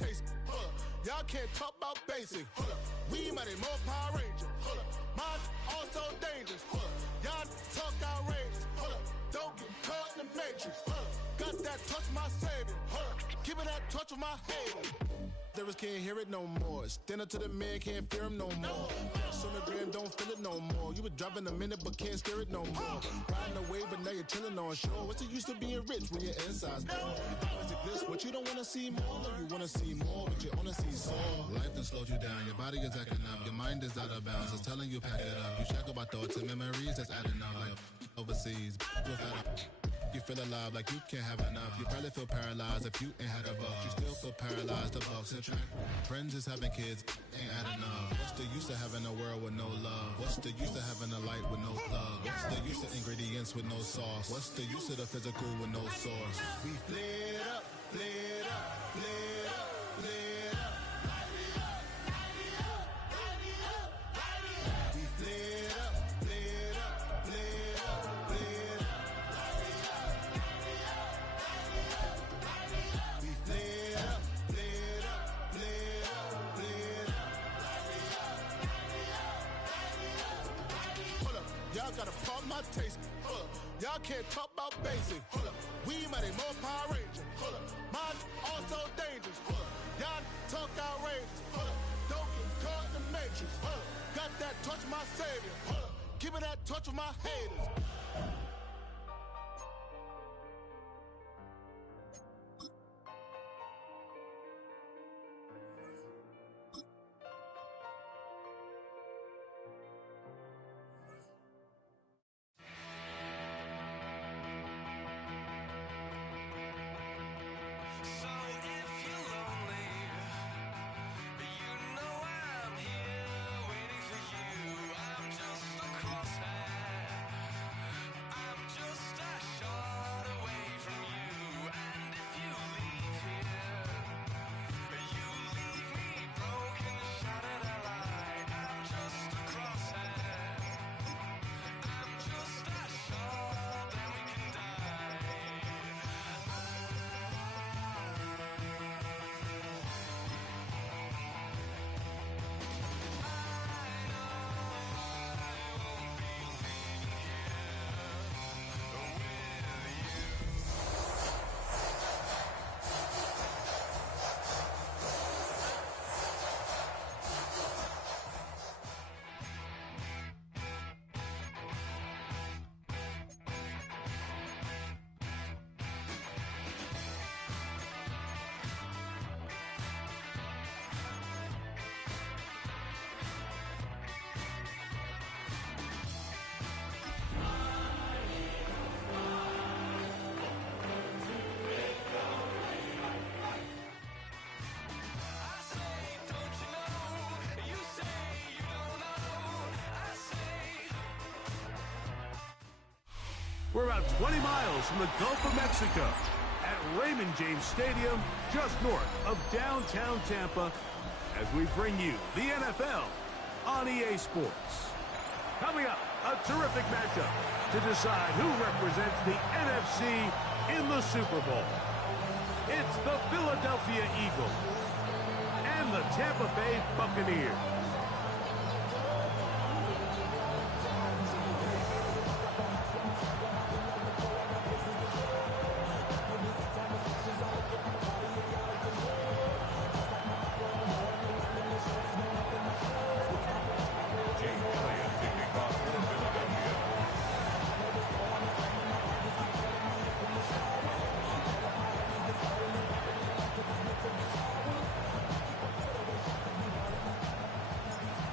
taste. Y'all can't talk about basic. We mighty more Power Ranger. Mine also dangerous. Y'all talk outrageous. Don't get caught in the matrix. Got that touch of my savior. Give me that touch of my haters. Lyrics can't hear it no more. Stand up to the man, can't fear him no more. On the gram, don't feel it no more. You were driving a minute, but can't steer it no more. Riding away, but now you're chilling on shore. What's the use of being rich when your inside's poor? Is it this? What you don't want to see more? No, you want to see more, but you only see sore. Life done slowed you down. Your body is acting up. Your mind is out of bounds. It's telling you pack it up. You shackle by thoughts and memories that's adding up. Like overseas, you feel alive like you can't have enough. You probably feel paralyzed if you ain't had a buck. You still feel paralyzed, the Bucs and track. Friends is having kids, ain't adding up. What's the use of having a world with no love? What's the use of having a light with no plug? What's the use of ingredients with no sauce? What's the use of the physical with no source? We flared up, flared up, flared up, flared up. We flared up, flared up, flared up, flared up. We flared up, flared up, flared up, flared up. Hold up, y'all gotta pop my taste. Hold up, y'all can't talk about basic. Hold up, we mighty more Power Ranger. Hold up, mine also dangerous. Hold up, y'all talk outrageous. Hold up, don't get caught in the matrix. Hold up, got that touch of my savior. Hold up, give me that touch of my haters. We're about 20 miles from the Gulf of Mexico at Raymond James Stadium, just north of downtown Tampa, as we bring you the NFL on EA Sports. Coming up, a terrific matchup to decide who represents the NFC in the Super Bowl. It's the Philadelphia Eagles and the Tampa Bay Buccaneers.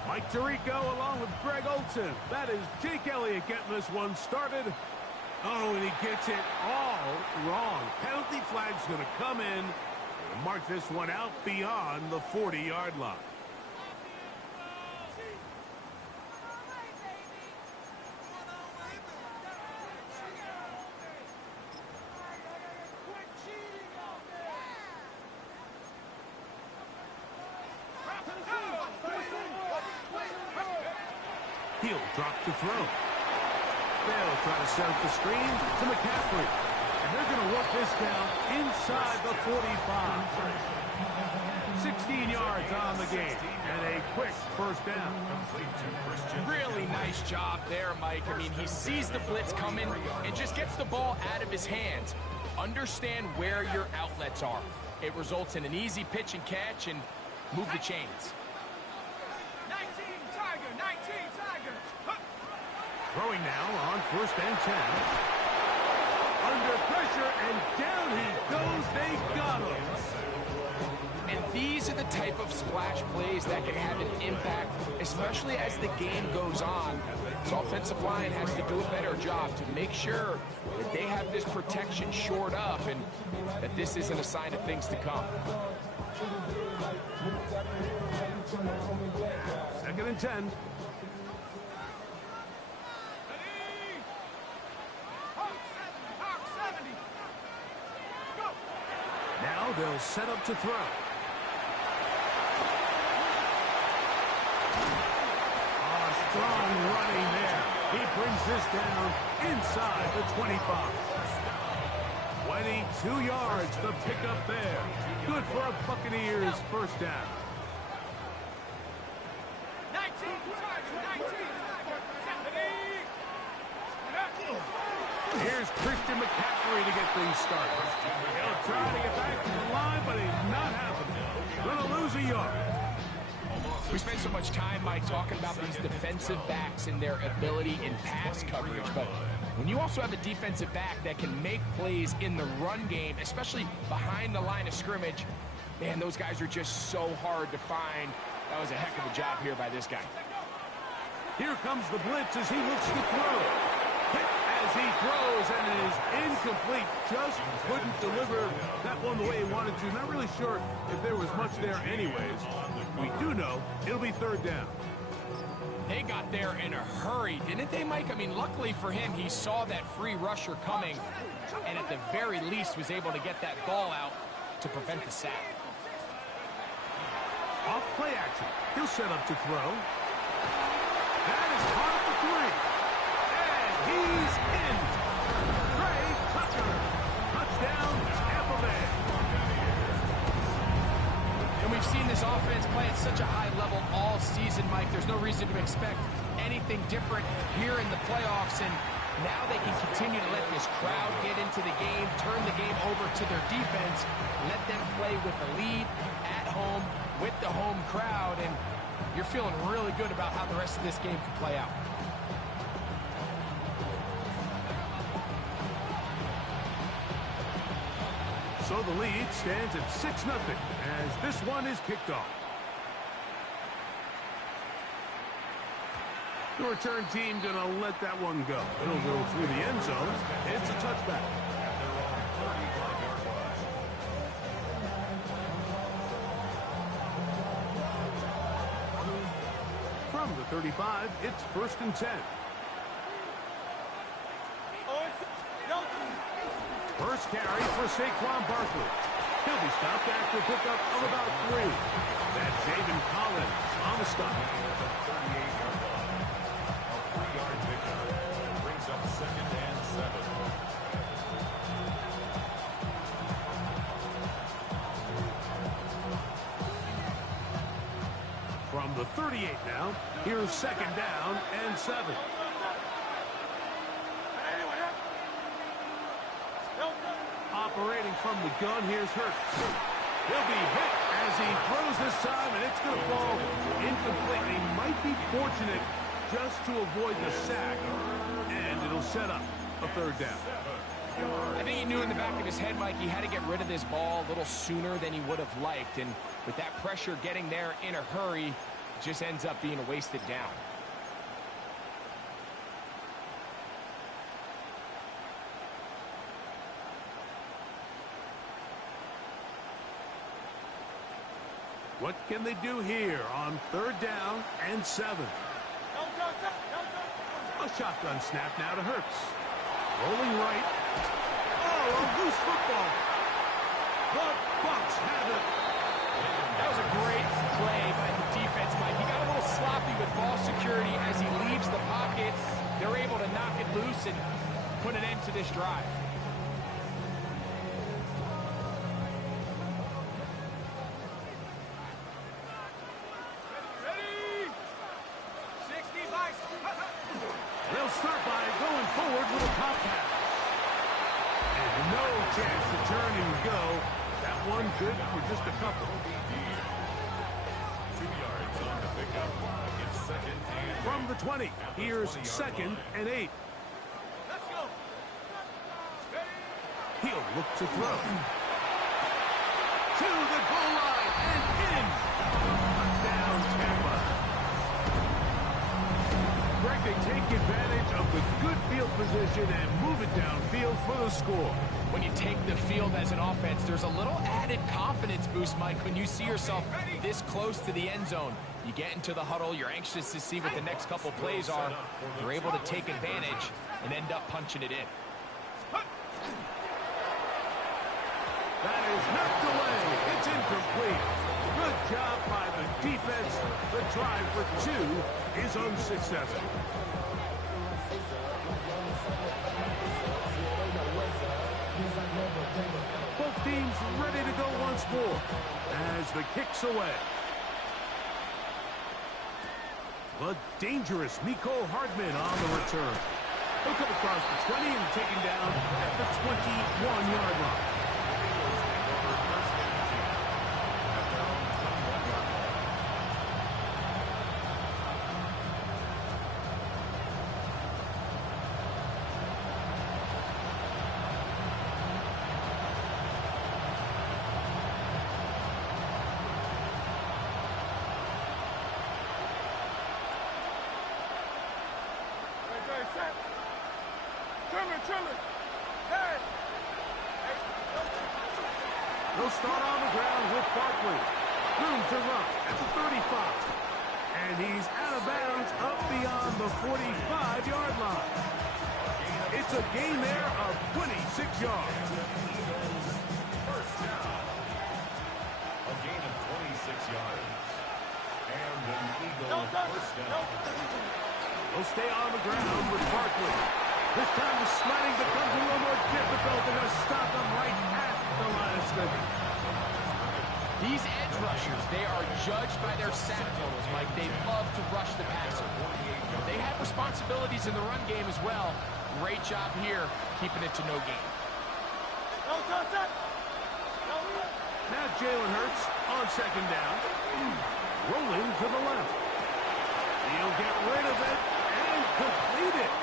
Mike Tirico along with Greg Olson. That is Jake Elliott getting this one started. Oh, and he gets it all wrong. Penalty flag's going to come in and mark this one out beyond the 40-yard line. He'll drop to throw. They'll try to set up the screen to McCaffrey. And they're going to work this down inside the 45. 16 yards on the game, and a quick first down. Really nice job there, Mike. I mean, he sees the blitz coming and just gets the ball out of his hands. Understand where your outlets are. It results in an easy pitch and catch and move the chains. 19 Tiger, 19 Tiger. Throwing now on 1st and 10. Under pressure, and down he goes. They got him. And these are the type of splash plays that can have an impact, especially as the game goes on. This offensive line has to do a better job to make sure that they have this protection shored up and that this isn't a sign of things to come. 2nd and 10. Now they'll set up to throw. Strong running there. He brings this down inside the 25. 22 yards, the pickup there. Good for a Buccaneers first down. 19 Tiger, 19 Here's Christian McCaffrey to get things started. He'll try to get back to the line, but he's not happening. Gonna lose a yard. We spend so much time, Mike, talking about these defensive backs and their ability in pass coverage, but when you also have a defensive back that can make plays in the run game, especially behind the line of scrimmage, man, those guys are just so hard to find. That was a heck of a job here by this guy. Here comes the blitz as he looks to throw. Hit as he throws, and it is incomplete. Just couldn't deliver that one the way he wanted to. Not really sure if there was much there anyways. We do know it'll be 3rd down. They got there in a hurry, didn't they, Mike? I mean, luckily for him, he saw that free rusher coming, and at the very least was able to get that ball out to prevent the sack. Off play action. He'll set up to throw. That is caught at the 3. And he's in. Trey Tucker. Touchdown, Tampa Bay. And we've seen this offense play at such a high level all season, Mike. There's no reason to expect anything different here in the playoffs. And now they can continue to let this crowd get into the game, turn the game over to their defense, let them play with the lead at home with the home crowd. And you're feeling really good about how the rest of this game can play out. So the lead stands at 6-0 as this one is kicked off. The return team going to let that one go. It'll go through the end zone. It's a touchback. From the 35, it's 1st and 10. First carry for Saquon Barkley. He'll be stopped after a pickup of about 3. That's Zaven Collins on the stop. A 3-yard pickup brings up 2nd and 7. From the 38 now, here's 2nd down and 7. Operating from the gun, here's Hurts. He'll be hit as he throws this time, and it's going to fall incomplete. He might be fortunate just to avoid the sack, and it'll set up a 3rd down. I think he knew in the back of his head, Mike, he had to get rid of this ball a little sooner than he would have liked. And with that pressure getting there in a hurry, it just ends up being a wasted down. What can they do here on 3rd down and 7? A shotgun snap now to Hurts. Rolling right. Oh, a loose football. The Bucs have it. That was a great play by the defense, Mike. He got a little sloppy with ball security as he leaves the pocket. They're able to knock it loose and put an end to this drive. didn't go. That one good for just a couple. 2 yards on the pickup. It's second and From the 20, here's second and 8. Let's go. He'll look to throw. To the goal line and in. Touchdown, Tampa. Greg, they take advantage of the good field position and move it downfield for the score. When you take the field as an offense, there's a little added confidence boost, Mike, when you see yourself this close to the end zone. You get into the huddle, you're anxious to see what the next couple plays are. You're able to take advantage and end up punching it in. That is knocked away. It's incomplete. Good job by the defense. The drive for 2 is unsuccessful. Both teams ready to go once more as the kick's away. The dangerous Miko Hardman on the return. He'll come across the 20 and taken down at the 21-yard line. They'll start on the ground with Barkley. Room to run at the 35. And he's out of bounds up beyond the 45-yard line. It's a gain there of 26 yards. first down. A gain of 26 yards. And an Eagle first down. They'll stay on the ground with Barkley. This time the sledding becomes a little more difficult. They're going to stop him right at the line of scrimmage. These edge rushers, they are judged by their sack totals, Mike. They love to rush the passer. They have responsibilities in the run game as well. Great job here, keeping it to no gain. Now Jalen Hurts on second down. Rolling to the left. He'll get rid of it and complete it.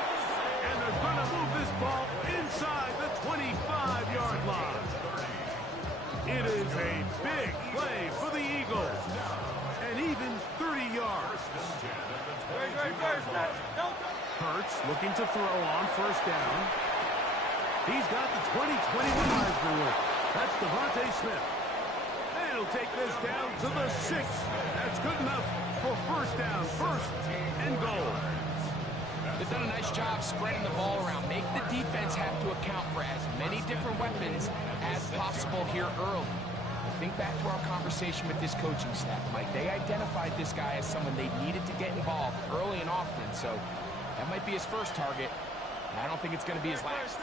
And they're going to move this ball inside the 25-yard line. It is a big play for the Eagles. And even 30 yards. Hurts looking to throw on first down. He's got the 20-21 Heisman winner. That's Devontae Smith. And he'll take this down to the 6. That's good enough for first down, first and goal. They've done a nice job spreading the ball around. Make the defense have to account for as many different weapons as possible here early. Think back to our conversation with this coaching staff, Mike. They identified this guy as someone they needed to get involved early and often, so that might be his first target. I don't think it's going to be his last.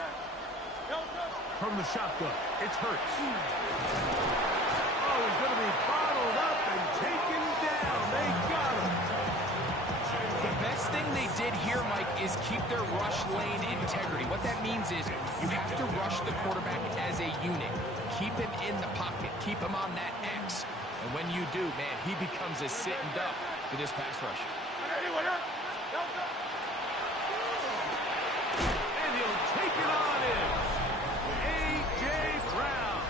From the shotgun, it's Hurts. Oh, he's going to be bottled up and taken down. They got him. The best thing they did here, Mike, is keep their rush lane integrity. What that means is you have to rush the quarterback as a unit. Keep him in the pocket. Keep him on that X. And when you do, man, he becomes a sitting duck for this pass rush. And he'll take it on in. A.J. Brown.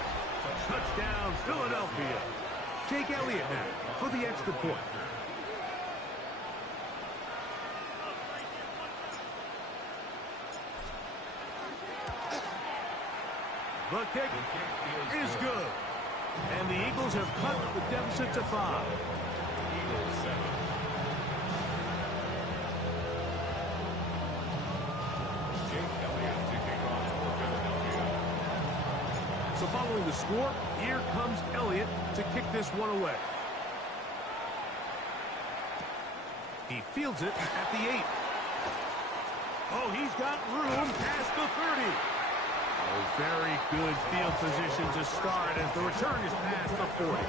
Touchdown, Philadelphia. Jake Elliott now for the extra point. The kick is good. And the Eagles have cut the deficit to 5. Eagles 7. Jake Elliott to kick off for Philadelphia. So following the score, here comes Elliott to kick this one away. He fields it at the 8. Oh, he's got room past the 30. Oh, very good field position to start as the return is past the 40.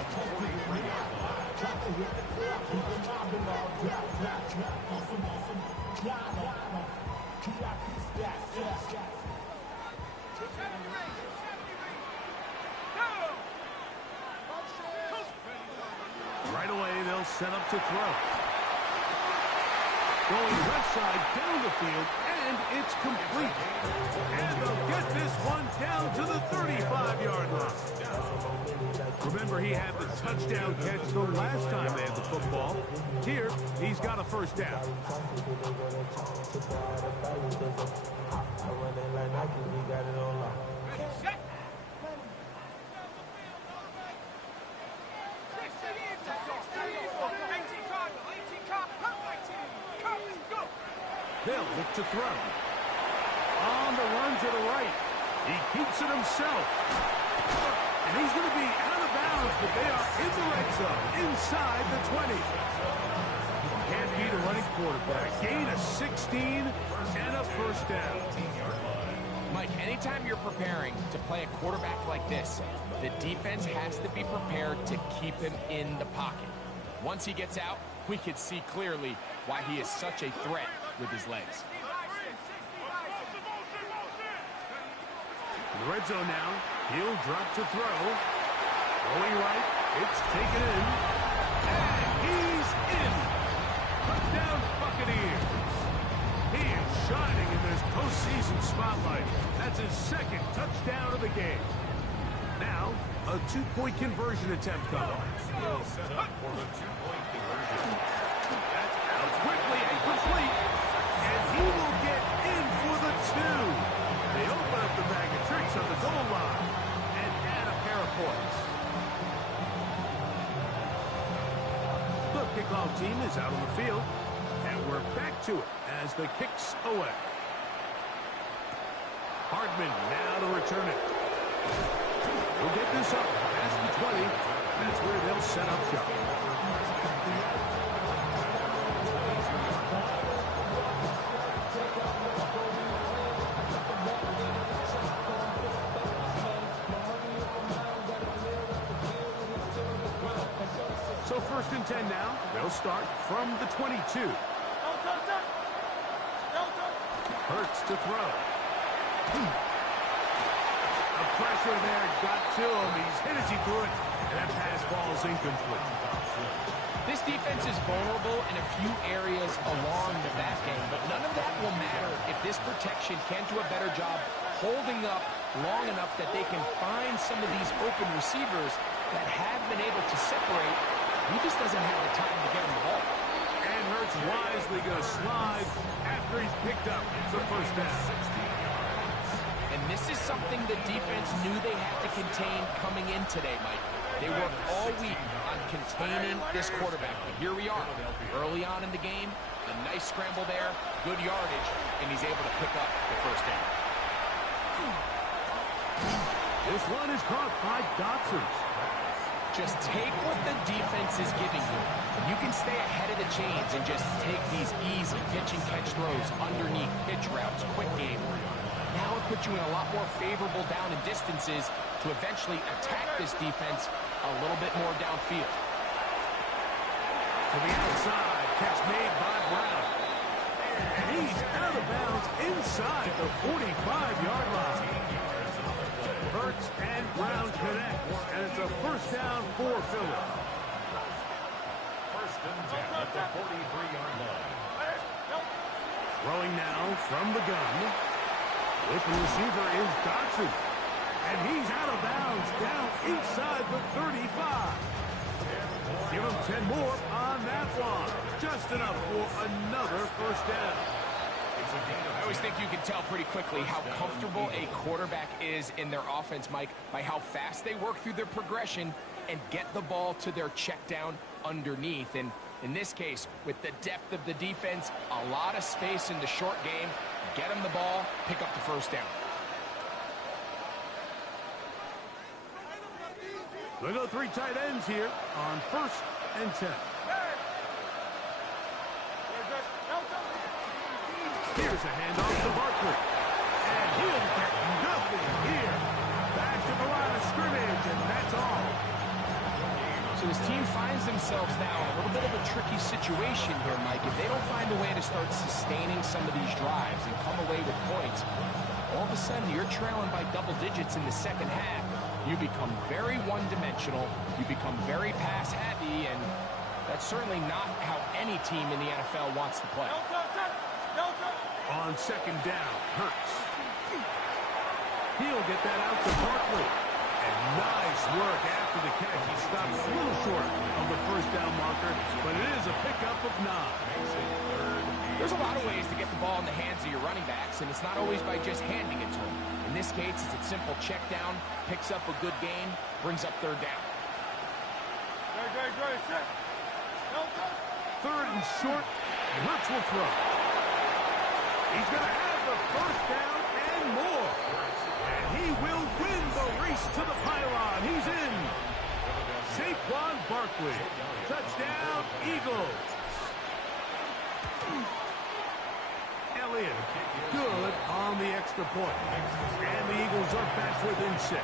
Right away, they'll set up to throw. Going left side down the field, and it's complete. And they'll get this one down to the 35-yard line. Remember, he had the touchdown catch the last time they had the football. Here, he's got a first down. They'll look to throw. On the run to the right. He keeps it himself. And he's going to be out of bounds, but they are in the red zone, inside the 20. Can't beat a running quarterback. Gain of 16 and a first down. Mike, anytime you're preparing to play a quarterback like this, the defense has to be prepared to keep him in the pocket. Once he gets out, we can see clearly why he is such a threat with his legs. In the red zone now, he'll drop to throw. Going right, it's taken in. And he's in. Touchdown Buccaneers. He is shining in this postseason spotlight. That's his second touchdown of the game. Now, a two-point conversion attempt coming. Set up for the two-point conversion. That's out quickly and complete. And he will get in for the two. They open up the bag of tricks on the goal line and add a pair of points. The kickoff team is out on the field, and we're back to it as the kick's away. Hardman now to return it. We'll get this up past the 20. That's where they'll set up shop. So 1st and 10 now. They'll start from the 22. Hurts to throw. The pressure there got to him. He's hit as he threw it, and that pass ball's incomplete. This defense is vulnerable in a few areas along the back end, but none of that will matter if this protection can't do a better job holding up long enough that they can find some of these open receivers that have been able to separate. He just doesn't have the time to get him the ball. And Hurts wisely going to slide after he's picked up the first down. And this is something the defense knew they had to contain coming in today, Mike. They worked all week on containing this quarterback. But here we are, early on in the game, a nice scramble there, good yardage, and he's able to pick up the first down. This one is caught by Dotson. Just take what the defense is giving you. You can stay ahead of the chains and just take these easy pitch-and-catch throws underneath, pitch routes, quick game. Now it puts you in a lot more favorable down and distances to eventually attack this defense a little bit more downfield. To the outside, catch made by Brown. And he's out of bounds inside the 45-yard line. Hurts and Brown connect, and it's a first down for Philly. 1st and 10 at the 43-yard line. Throwing now from the gun. With the receiver is Dotson. And he's out of bounds down inside the 35. Give him 10 more on that one. Just enough for another first down. I always think you can tell pretty quickly how comfortable a quarterback is in their offense, Mike, by how fast they work through their progression and get the ball to their check down underneath. And in this case, with the depth of the defense, a lot of space in the short game, get them the ball, pick up the first down. We'll go 3 tight ends here on 1st and 10. Here's a handoff to Barkley. And he'll get nothing here. Back to the line of scrimmage, and that's all. So this team finds themselves now in a little bit of a tricky situation here, Mike. If they don't find a way to start sustaining some of these drives and come away with points, all of a sudden you're trailing by double digits in the second half. you become very one-dimensional, you become very pass-heavy, and that's certainly not how any team in the NFL wants to play. On second down, Hurts. He'll get that out to Barkley. And nice work after the catch. He stops a little short of the first down marker, but it is a pickup of 9. There's a lot of ways to get the ball in the hands of your running backs, and it's not always by just handing it to them. In this case, it's a simple check down, picks up a good gain, brings up third down. Third and short, Hurts will throw. He's going to have the first down and more. And he will win the race to the pylon. He's in. Saquon Barkley. Touchdown, Eagles. Elliott, good on the extra point. And the Eagles are back within 6.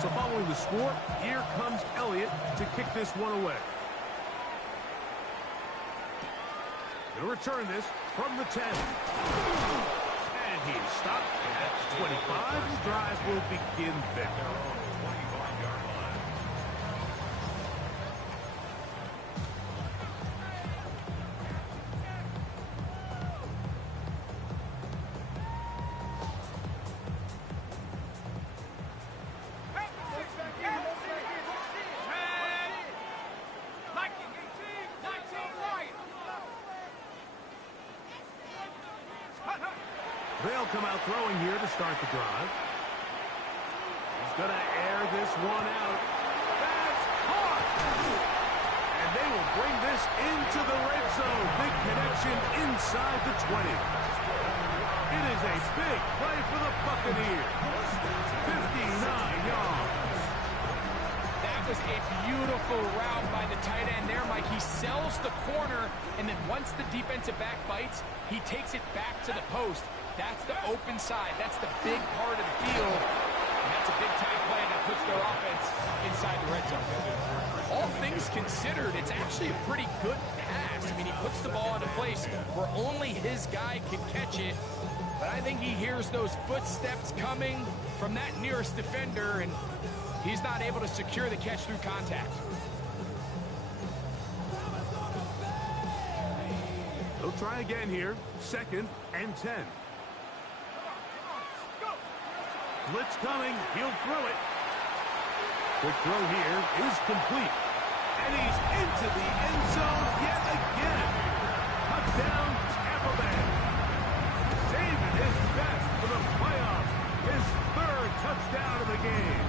So following the score, here comes Elliott to kick this one away. He'll return this from the 10. And he's stopped at 25. The drive will begin there. They'll come out throwing here to start the drive. He's going to air this one out. That's caught! And they will bring this into the red zone. Big connection inside the 20. It is a big play for the Buccaneers. 59 yards. That was a beautiful route by the tight end there, Mike. He sells the corner, and then once the defensive back bites, he takes it back to the post. That's the open side. That's the big part of the field. And that's a big-time play that puts their offense inside the red zone. All things considered, it's actually a pretty good pass. I mean, he puts the ball in a place where only his guy can catch it. But I think he hears those footsteps coming from that nearest defender, and he's not able to secure the catch through contact. They'll try again here. 2nd and 10. Blitz coming. He'll throw it. Quick throw here is complete. And he's into the end zone yet again. Touchdown, Tampa Bay. Saving his best for the playoffs. His 3rd touchdown of the game.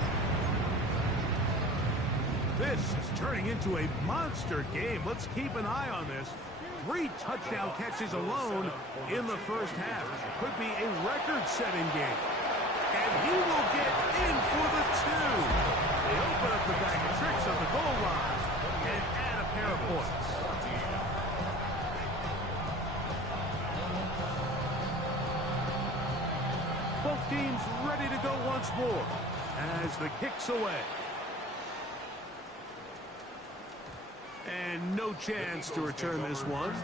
This is turning into a monster game. Let's keep an eye on this. 3 touchdown catches alone in the first half. Could be a record-setting game. And he will get in for the 2. They open up the bag of tricks on the goal line and add a pair of points. Both teams ready to go once more as the kick's away. And no chance to return this one.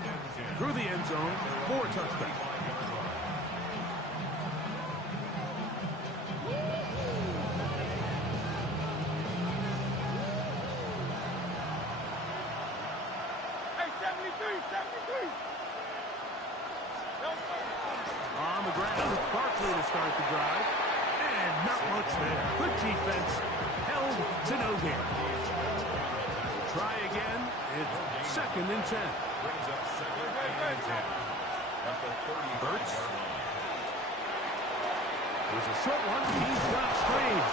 Through the end zone for a touchdown. On the ground, it's Barkley to start the drive. And not much there. Good defense. Held to no gain. Try again. It's 2nd and 10. Brings up 2nd and 10. At the 30. Hurts. There's a short one. He's got screened.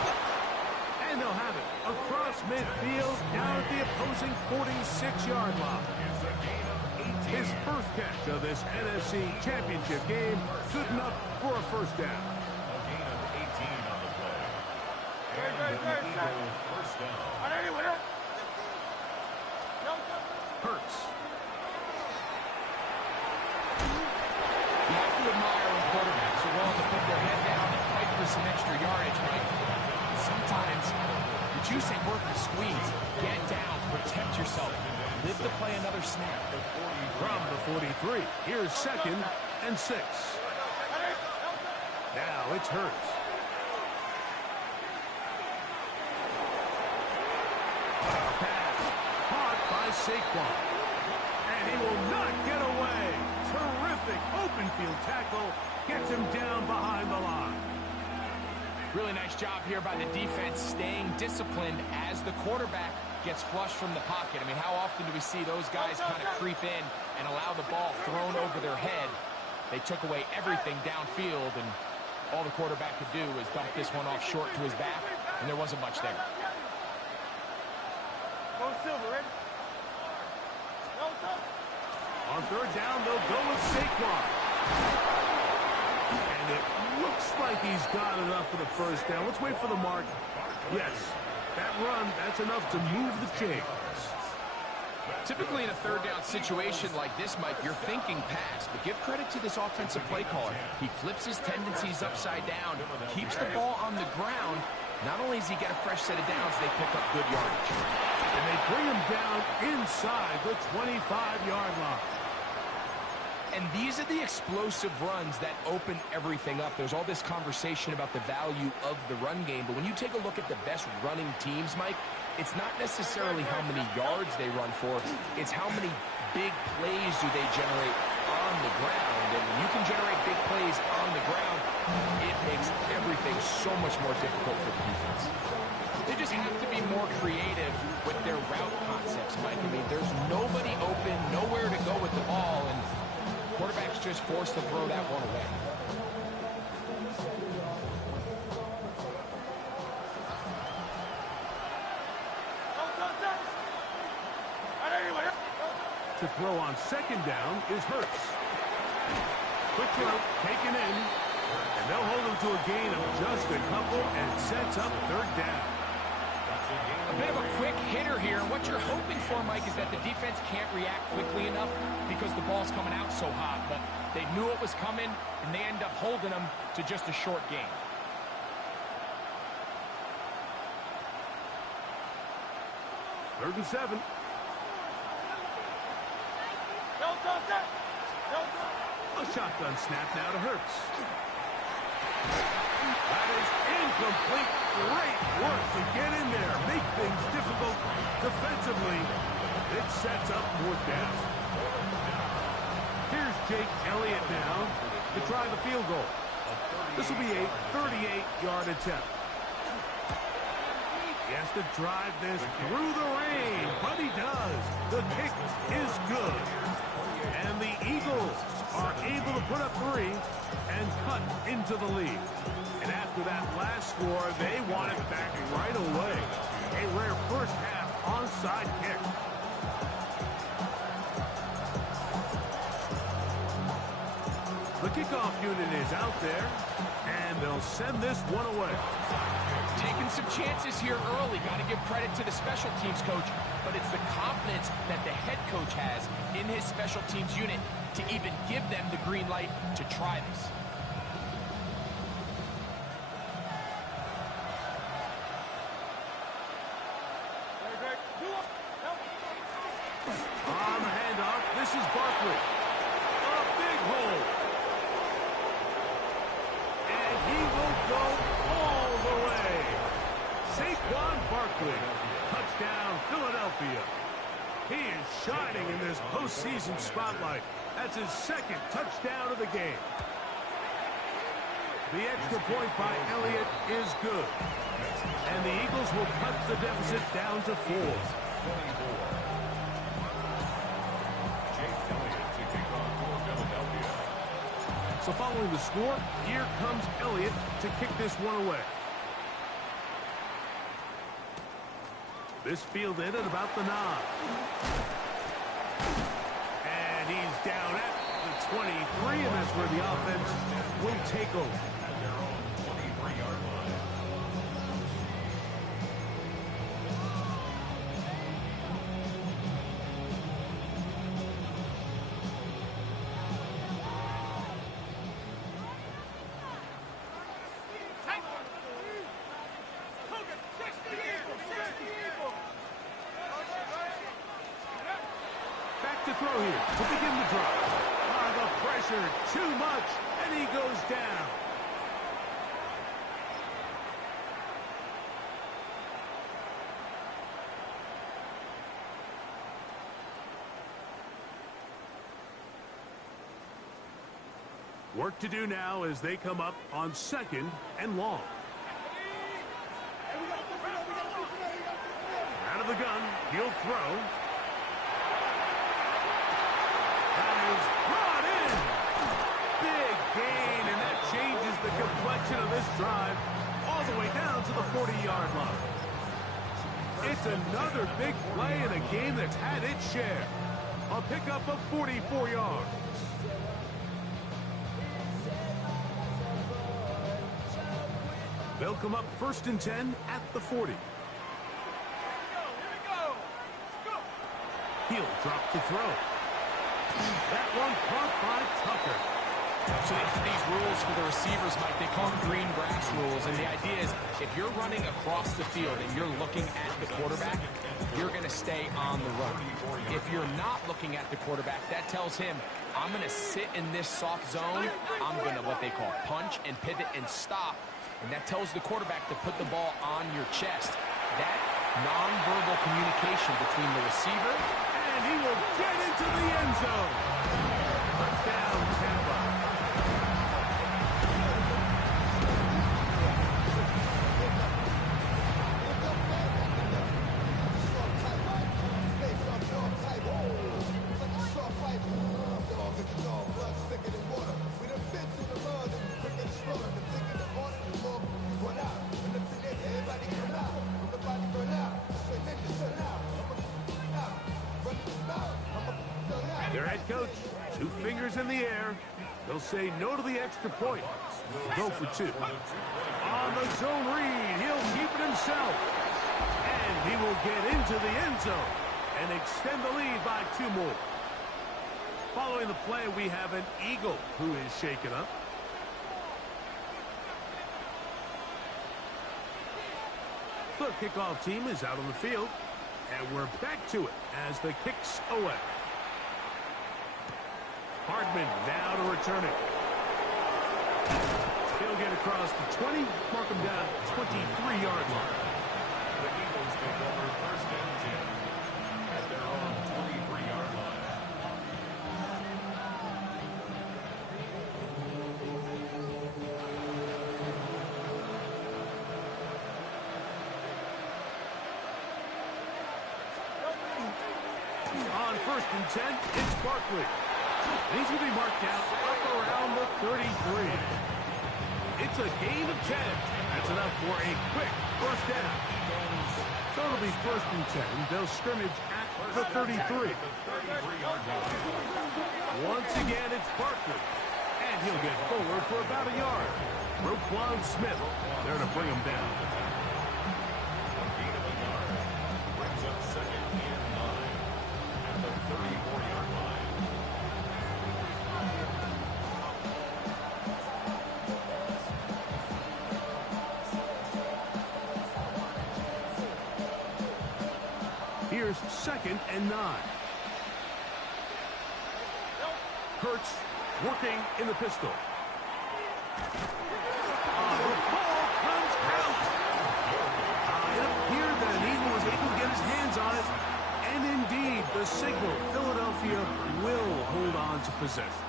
And they'll have it across midfield down at the opposing 46-yard line. His first catch of this NFC Championship game, good enough for a first down. A gain of 18 on the play. And the Eagles first down. Hurts. You have to admire when quarterbacks are willing to put their head down and fight for some extra yardage, Mike. Sometimes, the juice ain't worth the squeeze. Get down, protect yourself. live to play another snap. From the 43, here's 2nd and 6. Now it's Hurts. Pass caught by Saquon. And he will not get away. Terrific open field tackle. Gets him down behind the line. Really nice job here by the defense staying disciplined as the quarterback gets flushed from the pocket. I mean, how often do we see those guys kind of creep in and allow the ball thrown over their head? They took away everything downfield, and all the quarterback could do was dump this one off short to his back, and there wasn't much there. On 3rd down, they'll go with Saquon. And it looks like he's got enough for the 1st down. Let's wait for the mark. Yes, that run, that's enough to move the chains. Typically in a 3rd down situation like this, Mike, you're thinking pass, but give credit to this offensive play caller. He flips his tendencies upside down, keeps the ball on the ground. Not only does he get a fresh set of downs, they pick up good yardage. And they bring him down inside the 25-yard line. And these are the explosive runs that open everything up. There's all this conversation about the value of the run game, but when you take a look at the best running teams, Mike, it's not necessarily how many yards they run for, it's how many big plays do they generate on the ground. And when you can generate big plays on the ground, it makes everything so much more difficult for the defense. They just have to be more creative with their route concepts, Mike. I mean, there's nobody open, nowhere to go with the ball, and quarterback's just forced to throw that one away. To throw on 2nd down is Hurts. Quick throw, taken in, and they'll hold him to a gain of just a couple, and sets up 3rd down. A bit of a quick hitter here. What you're hoping for, Mike, is that the defense can't react quickly enough because the ball's coming out so hot. But they knew it was coming, and they end up holding them to just a short gain. Third and 7. A shotgun snap now to Hurts. That is incomplete. Great work to get in there. Make things difficult defensively. It sets up 4th down. Here's Jake Elliott now to try the field goal. This will be a 38-yard attempt. He has to drive this through the rain, but he does. The kick is good. And the Eagles are able to put up 3 and cut into the lead. And after that last score, they want it back right away. A rare first half onside kick. The kickoff unit is out there, and they'll send this one away. Taking some chances here early. Got to give credit to the special teams coach, but it's the confidence that the head coach has in his special teams unit to even give them the green light to try this. On the handoff, this is Barkley. A big hole. And he will go all the way. Saquon Barkley. Touchdown, Philadelphia. He is shining in this postseason spotlight. That's his 2nd touchdown of the game. The extra point by Elliott is good. And the Eagles will cut the deficit down to 4. So following the score, here comes Elliott to kick this one away. This fielded at about the 9. And he's down at the 23, and that's where the offense will take over. throw here to begin the drive. The pressure, too much, and he goes down. Work to do now as they come up on 2nd and long. Out of the gun, he'll throw. That is brought in. Big gain, and that changes the complexion of this drive all the way down to the 40-yard line. It's another big play in a game that's had its share. A pickup of 44 yards. They'll come up 1st and 10 at the 40. He'll drop the throw. That one caught by Tucker. So they have these rules for the receivers, Mike. They call them green grass rules. And the idea is if you're running across the field and you're looking at the quarterback, you're going to stay on the run. If you're not looking at the quarterback, that tells him, I'm going to sit in this soft zone. I'm going to what they call punch and pivot and stop. And that tells the quarterback to put the ball on your chest. That nonverbal communication between the receiver and he will get into the end zone. Touchdown, Tampa. Their head coach, 2 fingers in the air. They'll say no to the extra point. Go for 2. On the zone read, he'll keep it himself. And he will get into the end zone and extend the lead by 2 more. Following the play, we have an Eagle who is shaken up. The kickoff team is out on the field. And we're back to it as the kick's away. Hardman now to return it. He'll get across the 20, mark him down 23-yard line. The Eagles take over 1st and 10 at their own 23-yard line. On 1st and 10, it's Barkley. He's going to be marked down up around the 33. It's a gain of 10. That's enough for a quick 1st down. So it'll be 1st and 10. They'll scrimmage at the 33. Once again, it's Barkley. And he'll get forward for about a yard. Roquan Smith there to bring him down. A gain of a yard brings up 2nd and 9 at the 34-yard line. Here's 2nd and 9. Hurts working in the pistol. The ball comes out. It appeared that an Eagle was able to get his hands on it. And indeed, the signal, Philadelphia will hold on to possession.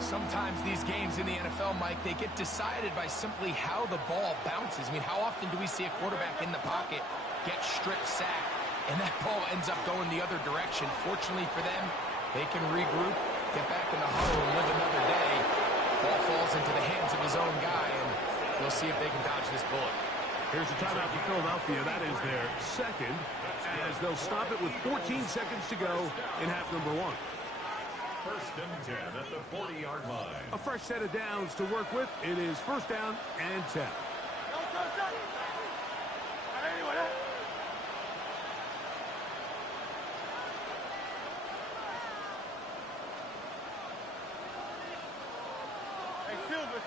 Sometimes these games in the NFL, Mike, they get decided by simply how the ball bounces. I mean, how often do we see a quarterback in the pocket get strip sacked, and that ball ends up going the other direction? Fortunately for them, they can regroup, get back in the huddle, and live another day. Ball falls into the hands of his own guy, and we'll see if they can dodge this bullet. Here's a timeout for Philadelphia. That is their 2nd, as they'll stop it with 14 seconds to go in half number 1. 1st and 10 at the 40-yard line. A fresh set of downs to work with. It is 1st down and 10.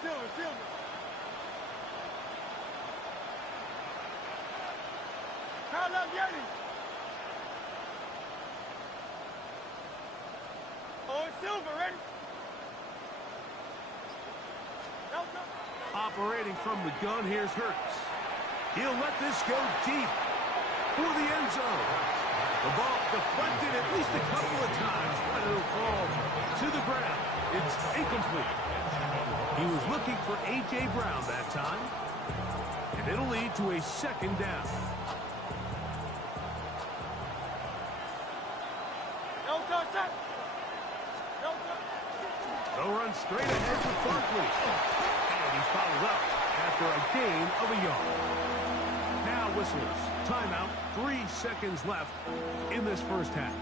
Silver. Call up Yeti. Silver, ready? Delta. Operating from the gun, here's Hurts. He'll let this go deep for the end zone. The ball deflected at least a couple of times, but it'll fall to the ground. It's incomplete. He was looking for A.J. Brown that time, and it'll lead to a second down. Delta, set. Delta. They'll run straight ahead with Barkley. And he's followed up after a gain of a yard. Now whistlers. Timeout. 3 seconds left in this first half.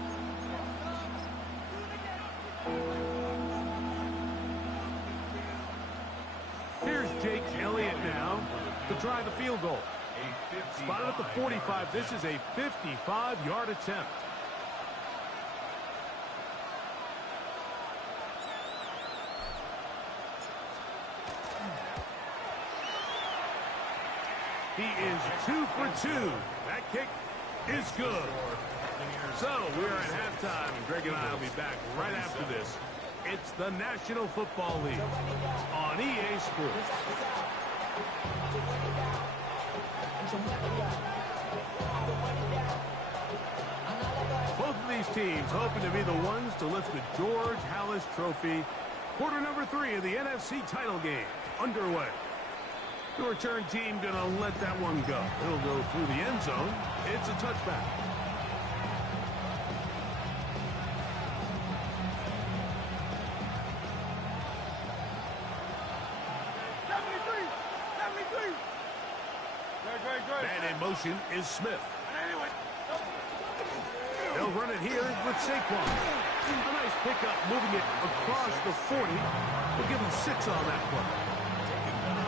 Here's Jake Elliott now to try the field goal. Spotted at the 45. This is a 55-yard attempt. He is 2 for 2. That kick is good. So we are at halftime, and Greg and I will be back right after this. It's the National Football League on EA Sports. Both of these teams hoping to be the ones to lift the George Halas Trophy. Quarter number 3 of the NFC title game underway. The return team going to let that one go. It'll go through the end zone. It's a touchback. Man in motion is Smith. They'll run it here with Saquon. A nice pickup, moving it across the 40. We'll give him 6 on that play.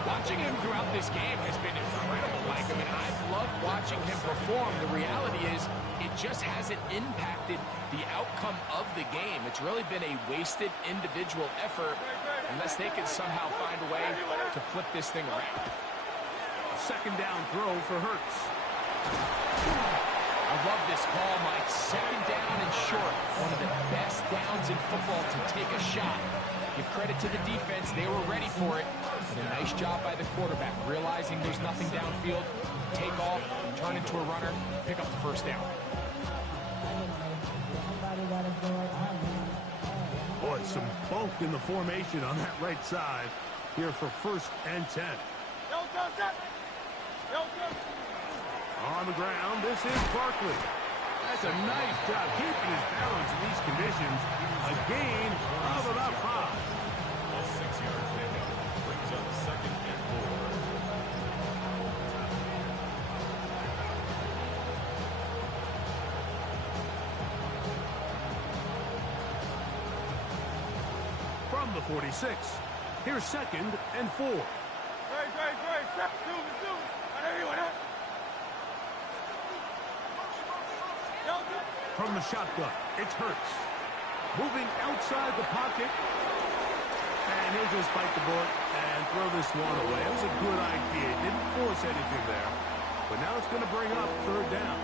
Watching him throughout this game has been incredible, Mike. I mean, I've loved watching him perform. The reality is it just hasn't impacted the outcome of the game. It's really been a wasted individual effort unless they can somehow find a way to flip this thing around. Second down throw for Hurts. I love this call, Mike. Second down and short. One of the best downs in football to take a shot. Give credit to the defense. They were ready for it. And a nice job by the quarterback, realizing there's nothing downfield. Take off, turn into a runner, pick up the first down. Boy, some bulk in the formation on that right side here for 1st and 10. On the ground, this is Barkley. That's a nice job keeping his balance in these conditions. A gain of about 5. A 6-yard pickup brings up 2nd and 4. From the 46, here's 2nd and 4. From the shotgun, it's Hurts. Moving outside the pocket. And he'll just bite the bullet and throw this one away. It was a good idea. Didn't force anything there. But now it's going to bring up 3rd down.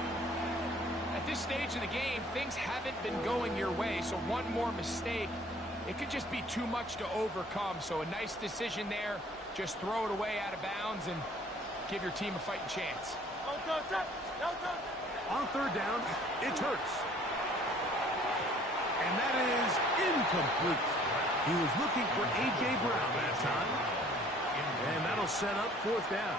At this stage of the game, things haven't been going your way, so one more mistake, it could just be too much to overcome. So a nice decision there. Just throw it away out of bounds and give your team a fighting chance. On 3rd down, it's Hurts. And that is incomplete. He was looking for A.J. Brown that time. And that'll set up 4th down.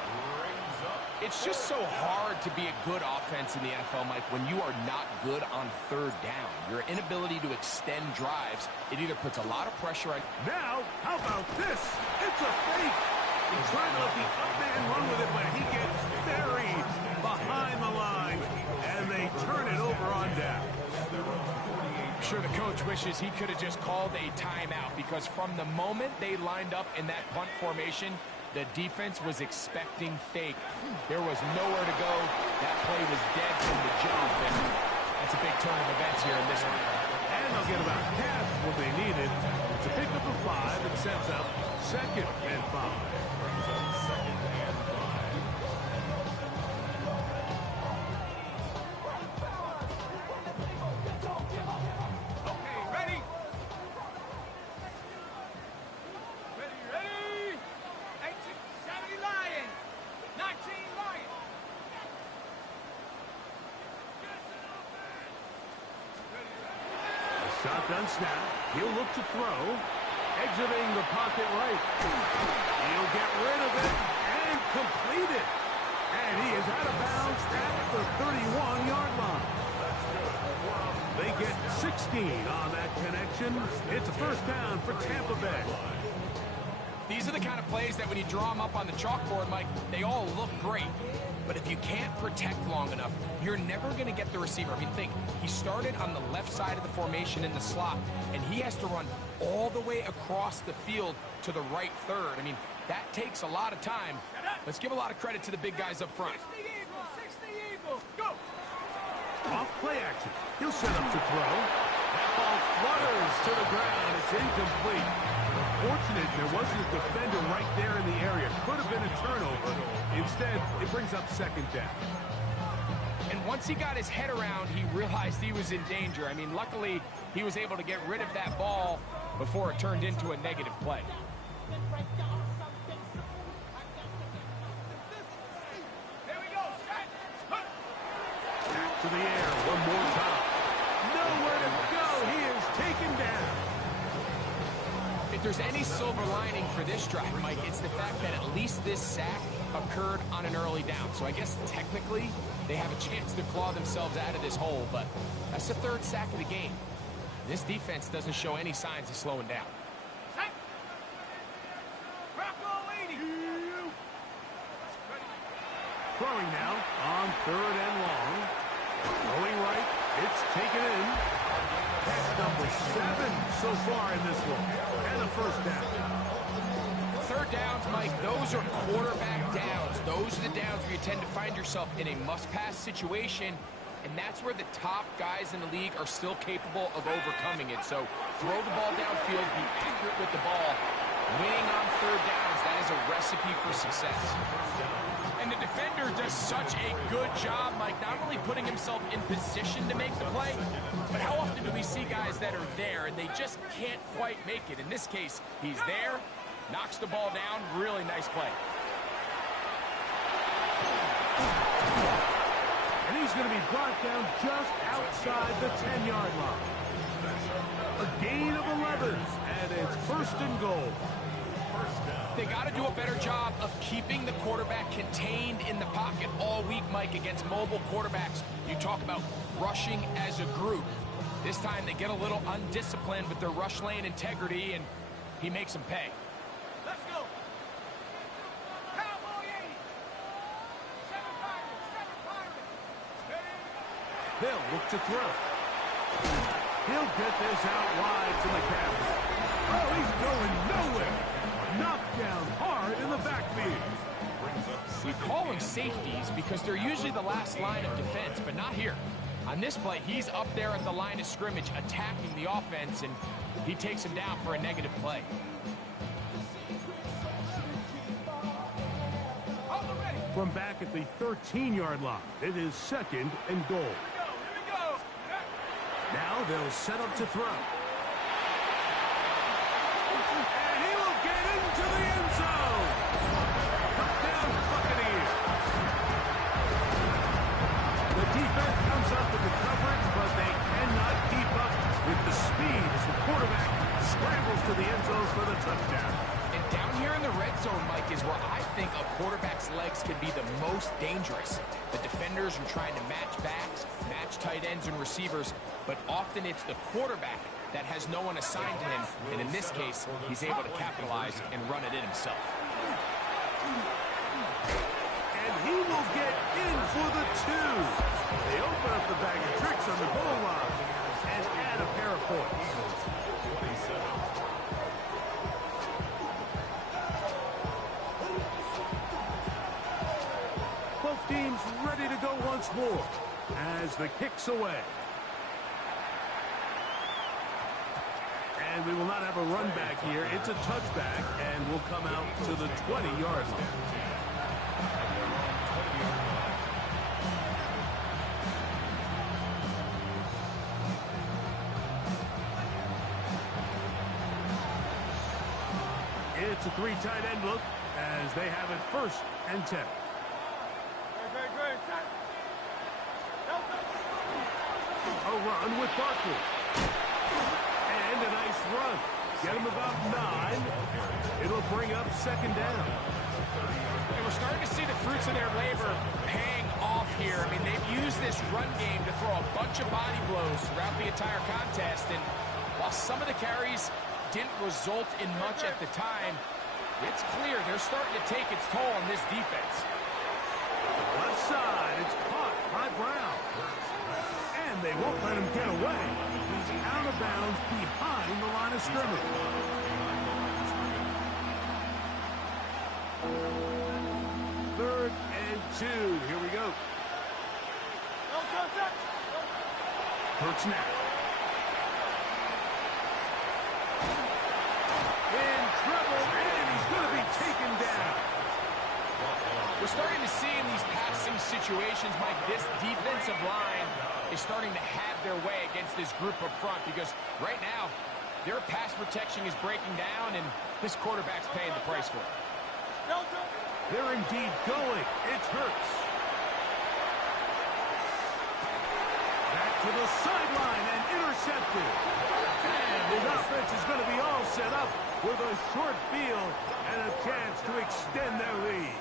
It's just so hard to be a good offense in the NFL, Mike, when you are not good on 3rd down. Your inability to extend drives, it either puts a lot of pressure on... Now, how about this? It's a fake. He's trying to let the up man run with it, but he gets buried behind the line. And they turn it over on down. I'm sure the coach wishes he could have just called a timeout, because from the moment they lined up in that punt formation, the defense was expecting fake. There was nowhere to go. That play was dead from the jump, and that's a big turn of events here in this one. And they'll get about half what they needed to pick up a 5 and sets up 2nd and 5. Shotgun snap. He'll look to throw. Exiting the pocket right. He'll get rid of it and complete it. And he is out of bounds at the 31-yard line. They get 16 on that connection. It's a first down for Tampa Bay. These are the kind of plays that when you draw them up on the chalkboard, Mike, they all look great. But if you can't protect long enough, you're never going to get the receiver. I mean, think, he started on the left side of the formation in the slot, and he has to run all the way across the field to the right third. I mean, that takes a lot of time. Let's give a lot of credit to the big guys up front. 60 Eagles, go! Off play action. He'll set up to throw. That ball flutters to the ground. It's incomplete. Fortunate there wasn't a defender right there in the area. Could have been a turnover. Instead, it brings up second down. And once he got his head around, he realized he was in danger. I mean, luckily, he was able to get rid of that ball before it turned into a negative play. Back to the air one more time. Nowhere to go. He is taken down. If there's any silver lining for this drive, Mike, it's the fact that at least this sack occurred on an early down. So I guess technically they have a chance to claw themselves out of this hole, but that's the third sack of the game. This defense doesn't show any signs of slowing down. Throwing now on third and long. Going right. It's taken in. Catch number 7 so far in this one. And a first down. Third downs, Mike, those are quarterback downs. Those are the downs where you tend to find yourself in a must-pass situation, and that's where the top guys in the league are still capable of overcoming it. So throw the ball downfield, be accurate with the ball. Winning on third downs, that is a recipe for success. And the defender does such a good job, Mike, not only putting himself in position to make the play, but how often do we see guys that are there and they just can't quite make it? In this case, he's there, knocks the ball down, really nice play. And he's going to be brought down just outside the 10-yard line. A gain of 11, and it's first and goal. They got to do a better job of keeping the quarterback contained in the pocket all week, Mike, against mobile quarterbacks. You talk about rushing as a group. This time they get a little undisciplined with their rush lane integrity, and he makes them pay. Let's go! Cowboy 80! 7 Pirates! They'll look to throw. He'll get this out wide to McCaffrey. Oh, he's going nowhere. Knocked down hard in the backfield. We call them safeties because they're usually the last line of defense, but not here. On this play, he's up there at the line of scrimmage attacking the offense, and he takes him down for a negative play. From back at the 13-yard line, it is second and goal. Here we go! Now they'll set up to throw. And he will get into the end zone. Touchdown Buccaneers. The defense comes up with the coverage, but they cannot keep up with the speed as the quarterback scrambles to the end zone for the touchdown. And down here in the red zone, Mike, is where I think a quarterback's legs can be the most dangerous. The defenders are trying to match backs, match tight ends and receivers, but often it's the quarterback that has no one assigned to him, and in this case, he's able to capitalize and run it in himself. And he will get in for the 2. They open up the bag of tricks on the goal line and add a pair of points. Both teams ready to go once more as the kick's away. And we will not have a run back here. It's a touchback, and we'll come out to the 20-yard line. It's a 3 tight end look as they have it first and 10. Great. A run with Barkley. And a nice run. Get him about 9. It'll bring up second down. And we're starting to see the fruits of their labor paying off here. I mean, they've used this run game to throw a bunch of body blows throughout the entire contest. And while some of the carries didn't result in much at the time, it's clear they're starting to take its toll on this defense. Left side, it's caught by Brown. And they won't let him get away. He's out of bounds behind the line of scrimmage. Third and 2. Here we go. Hurts now. In trouble, and he's going to be taken down. We're starting to see in these passing situations, Mike, this defensive line is starting to have their way against this group up front because right now, their pass protection is breaking down, and this quarterback's paying the price for it. They're indeed going. It's Hurts. Back to the sideline and intercepted. And his offense is going to be all set up with a short field and a chance to extend their lead.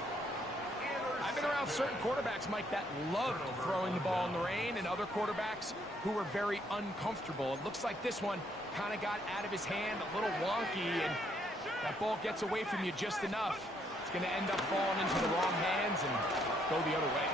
I've been around certain quarterbacks, Mike, that loved throwing the ball in the rain, and other quarterbacks who were very uncomfortable. It looks like this one kind of got out of his hand, a little wonky, and that ball gets away from you just enough. It's going to end up falling into the wrong hands and go the other way.